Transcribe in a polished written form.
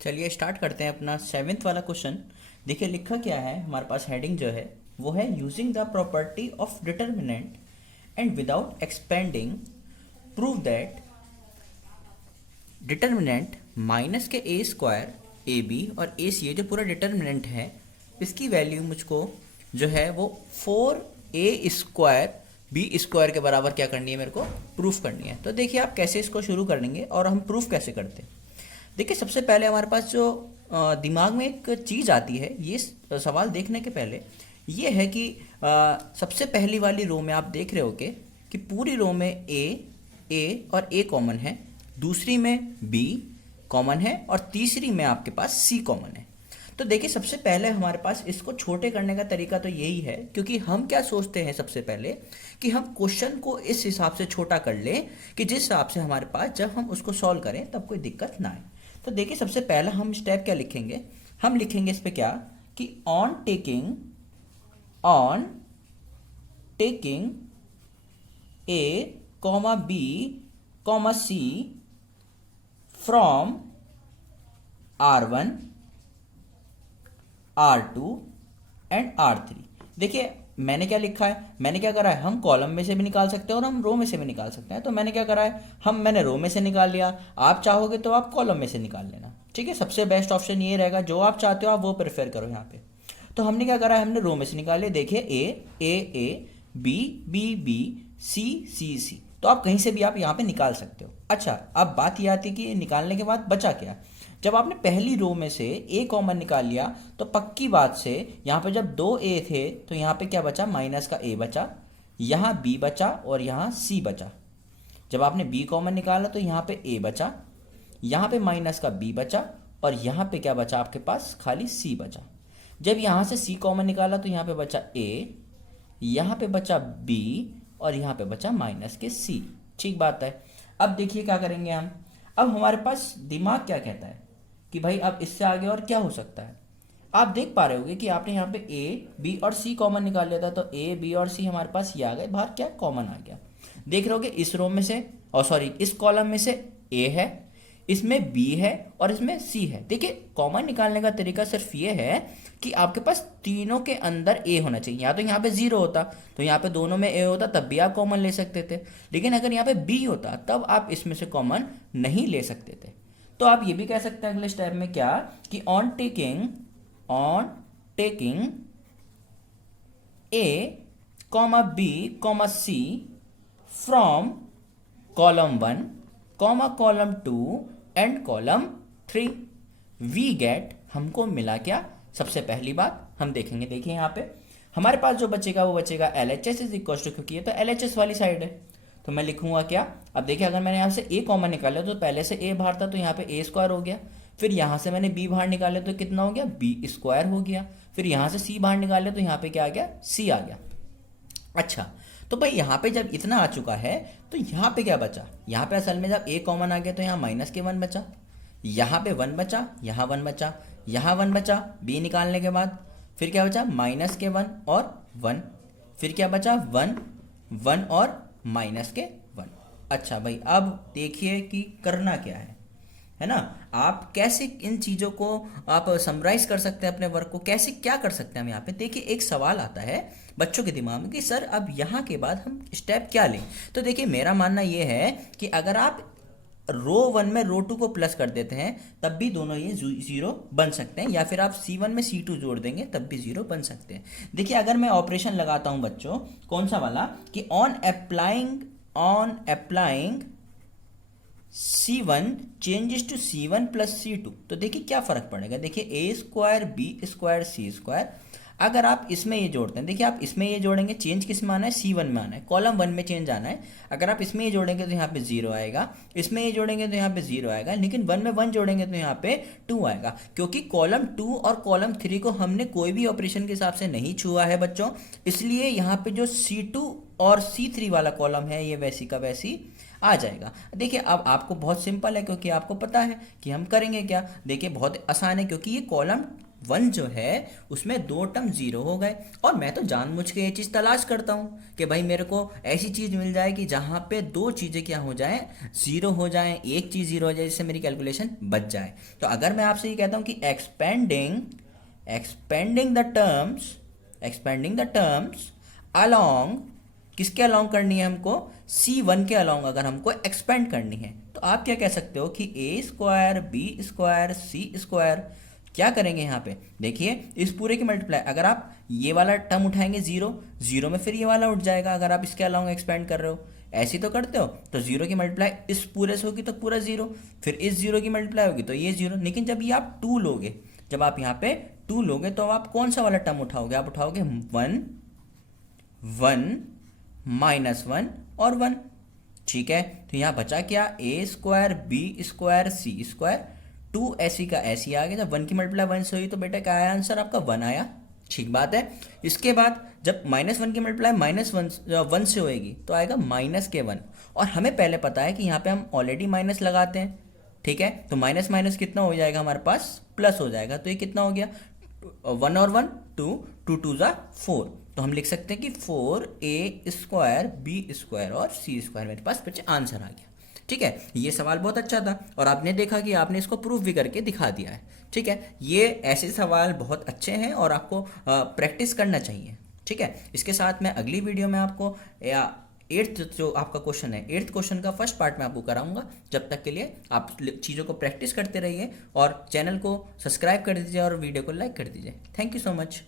चलिए स्टार्ट करते हैं अपना 7th वाला क्वेश्चन। देखिए लिखा क्या है हमारे पास, हेडिंग जो है वो है using the property of determinant and without expanding prove that determinant minus के ए स्क्वायर ए बी और ए सी, ये जो पूरा डिटर्मिनेंट है इसकी वैल्यू मुझको जो है वो 4a² बी स्क्वायर के बराबर क्या करनी है, मेरे को प्रूफ करनी है। तो देखिए आप कैसे इसको शुरू कर लेंगे और हम प्रूफ कैसे करते हैं। देखिए सबसे पहले हमारे पास जो दिमाग में एक चीज़ आती है ये सवाल देखने के पहले, ये है कि सबसे पहली वाली रो में आप देख रहे हो कि पूरी रो में ए और ए कॉमन है, दूसरी में बी कॉमन है और तीसरी में आपके पास सी कॉमन है। तो देखिए सबसे पहले हमारे पास इसको छोटे करने का तरीका तो यही है, क्योंकि हम क्या सोचते हैं सबसे पहले कि हम क्वेश्चन को इस हिसाब से छोटा कर लें कि जिस हिसाब से हमारे पास जब हम उसको सॉल्व करें तब कोई दिक्कत ना आए। तो देखिए सबसे पहला हम स्टेप क्या लिखेंगे, हम लिखेंगे इस पे क्या कि on taking A comma B comma C from R1 R2 and R3। देखिए मैंने क्या लिखा है, मैंने क्या करा है, हम कॉलम में से भी निकाल सकते हैं और हम रो में से भी निकाल सकते हैं। तो मैंने क्या करा है, मैंने रो में से निकाल लिया, आप चाहोगे तो आप कॉलम में से निकाल लेना। ठीक है, सबसे बेस्ट ऑप्शन ये रहेगा, जो आप चाहते हो आप वो प्रेफर करो यहाँ पे। तो हमने क्या करा है, हमने रो में से निकाल लिया। देखिए A B B B C, तो आप कहीं से भी आप यहाँ पे निकाल सकते हो। अच्छा, अब बात ये आती है कि निकालने के बाद बचा क्या। जब आपने पहली रो में से ए कॉमन निकाल लिया तो पक्की बात से यहाँ पे जब 2a थे तो यहाँ पे क्या बचा, माइनस का a बचा, यहाँ b बचा और यहाँ c बचा। जब आपने b कॉमन निकाला तो यहाँ पे a बचा, यहाँ पे माइनस का b बचा और यहाँ पे क्या बचा आपके पास, खाली c बचा। जब यहाँ से c कॉमन निकाला तो यहाँ पे बचा a, यहाँ पे बचा b और यहाँ पे बचा माइनस के c। ठीक बात है। अब देखिए क्या करेंगे हम, अब हमारे पास दिमाग क्या कहता है कि भाई अब इससे आगे और क्या हो सकता है। आप देख पा रहे होगे कि आपने यहाँ पे a b और c कॉमन निकाल लिया था, तो a b और c हमारे पास ये आ गए बाहर, क्या कॉमन आ गया। देख रहे होगे इस रो में से और सॉरी इस कॉलम में से a है, इसमें b है और इसमें c है। देखिए कॉमन निकालने का तरीका सिर्फ ये है कि आपके पास तीनों के अंदर a होना चाहिए। या तो यहाँ पे 0 होता तो यहाँ पे दोनों में a होता, तब भी आप कॉमन ले सकते थे, लेकिन अगर यहाँ पे b होता तब आप इसमें से कॉमन नहीं ले सकते थे। तो आप ये भी कह सकते हैं अगले स्टेप में क्या कि on taking A comma B comma C from column 1 column 2 and column 3 we get, हमको मिला क्या। सबसे पहली बात हम देखेंगे, देखिए यहाँ पे हमारे पास जो बचेगा वो बचेगा LHS इज इक्वल टू, क्योंकि ये तो LHS वाली साइड है तो मैं लिखूंगा क्या। अब देखिए अगर मैंने यहाँ से a कॉमन निकाला तो पहले से a बाहर था तो यहाँ पे a स्क्वायर हो गया, फिर यहाँ से मैंने b बाहर निकाले तो कितना हो गया, b स्क्वायर हो गया, फिर यहाँ से c बाहर निकाले तो यहाँ पे क्या आ गया, c आ गया। अच्छा, तो भाई यहाँ पे जब इतना आ चुका है तो यहाँ पे क्या बचा, यहाँ पे असल में जब a कॉमन आ गया तो यहाँ माइनस के 1 बचा, यहाँ पे 1 बचा, यहाँ 1 बचा, यहाँ 1 बचा b निकालने के बाद, फिर क्या बचा माइनस के 1 और 1, फिर क्या बचा 1 और माइनस के 1। अच्छा भाई अब देखिए कि करना क्या है ना। आप कैसे इन चीज़ों को आप समराइज कर सकते हैं, अपने वर्क को कैसे क्या कर सकते हैं हम यहाँ पे। देखिए एक सवाल आता है बच्चों के दिमाग में कि सर अब यहाँ के बाद हम स्टेप क्या लें। तो देखिए मेरा मानना ये है कि अगर आप रो 1 में रो 2 को प्लस कर देते हैं तब भी दोनों ये 0 बन सकते हैं, या फिर आप C1 में C2 जोड़ देंगे तब भी 0 बन सकते हैं। देखिए अगर मैं ऑपरेशन लगाता हूं बच्चों, कौन सा वाला कि on applying C1 changes to C1 plus C2, तो देखिए क्या फर्क पड़ेगा। देखिए a² b² c², अगर आप इसमें ये जोड़ते हैं, देखिए आप इसमें ये जोड़ेंगे, चेंज किस में आना है, C1 में आना है, कॉलम 1 में चेंज आना है। अगर आप इसमें ये जोड़ेंगे तो यहाँ पे 0 आएगा, इसमें ये जोड़ेंगे तो यहाँ पे 0 आएगा, लेकिन 1 में 1 जोड़ेंगे तो यहाँ पे 2 आएगा, क्योंकि कॉलम 2 और कॉलम 3 को हमने कोई भी ऑपरेशन के हिसाब से नहीं छुआ है बच्चों। इसलिए यहाँ पे जो C2 और C3 वाला कॉलम है ये वैसी का वैसी आ जाएगा। देखिए अब आपको बहुत सिंपल है, क्योंकि आपको पता है कि हम करेंगे क्या। देखिए बहुत आसान है, क्योंकि ये कॉलम वन जो है उसमें दो टर्म जीरो हो गए। और मैं तो जानबूझ के ये चीज़ तलाश करता हूँ कि भाई मेरे को ऐसी चीज़ मिल जाए कि जहाँ पे दो चीज़ें क्या हो जाएं, जीरो हो जाएं, एक चीज़ जीरो हो जाए, जिससे मेरी कैलकुलेशन बच जाए। तो अगर मैं आपसे ये कहता हूँ कि एक्सपेंडिंग द टर्म्स अलॉन्ग, किसके अलॉन्ग करनी है हमको, C1 के अलॉन्ग अगर हमको एक्सपेंड करनी है, तो आप क्या कह सकते हो कि ए square B square C square, क्या करेंगे यहाँ पे देखिए इस पूरे की मल्टीप्लाई, अगर आप ये वाला टर्म उठाएंगे जीरो, जीरो में फिर ये वाला उठ जाएगा अगर आप इसके अलॉन्ग एक्सपेंड कर रहे हो, ऐसे तो करते हो। तो जीरो की मल्टीप्लाई इस पूरे से होगी तो पूरा जीरो, फिर इस जीरो की मल्टीप्लाई होगी तो ये जीरो। लेकिन जब ये आप टू लोगे, जब आप यहाँ पे टू लोगे तो आप कौन सा वाला टर्म उठाओगे, आप उठाओगे वन, वन माइनस वन और वन। ठीक है, तो यहाँ बचा क्या, A square B square C square, two AC का ऐसी आ गया। जब वन की मल्टीप्लाई वन से हुई तो बेटा क्या आया आंसर आपका, वन आया। ठीक बात है। इसके बाद जब माइनस वन की मल्टीप्लाई माइनस वन वन से होएगी तो आएगा माइनस के वन। और हमें पहले पता है कि यहाँ पे हम ऑलरेडी माइनस लगाते हैं। ठीक है, तो माइनस माइनस कितना हो जाएगा हमारे पास, प्लस हो जाएगा। तो ये कितना हो गया, वन और वन टू, टू टू ज़ा फोर। तो हम लिख सकते हैं कि फोर ए स्क्वायर बी स्क्वायर और सी स्क्वायर, मेरे पास बच्चे आंसर आ गया। ठीक है, ये सवाल बहुत अच्छा था और आपने देखा कि आपने इसको प्रूफ भी करके दिखा दिया है। ठीक है, ये ऐसे सवाल बहुत अच्छे हैं और आपको प्रैक्टिस करना चाहिए। ठीक है, इसके साथ मैं अगली वीडियो में आपको या एट्थ जो आपका क्वेश्चन है, एट्थ क्वेश्चन का फर्स्ट पार्ट मैं आपको कराऊंगा। जब तक के लिए आप चीज़ों को प्रैक्टिस करते रहिए और चैनल को सब्सक्राइब कर दीजिए और वीडियो को लाइक कर दीजिए। Thank you so much.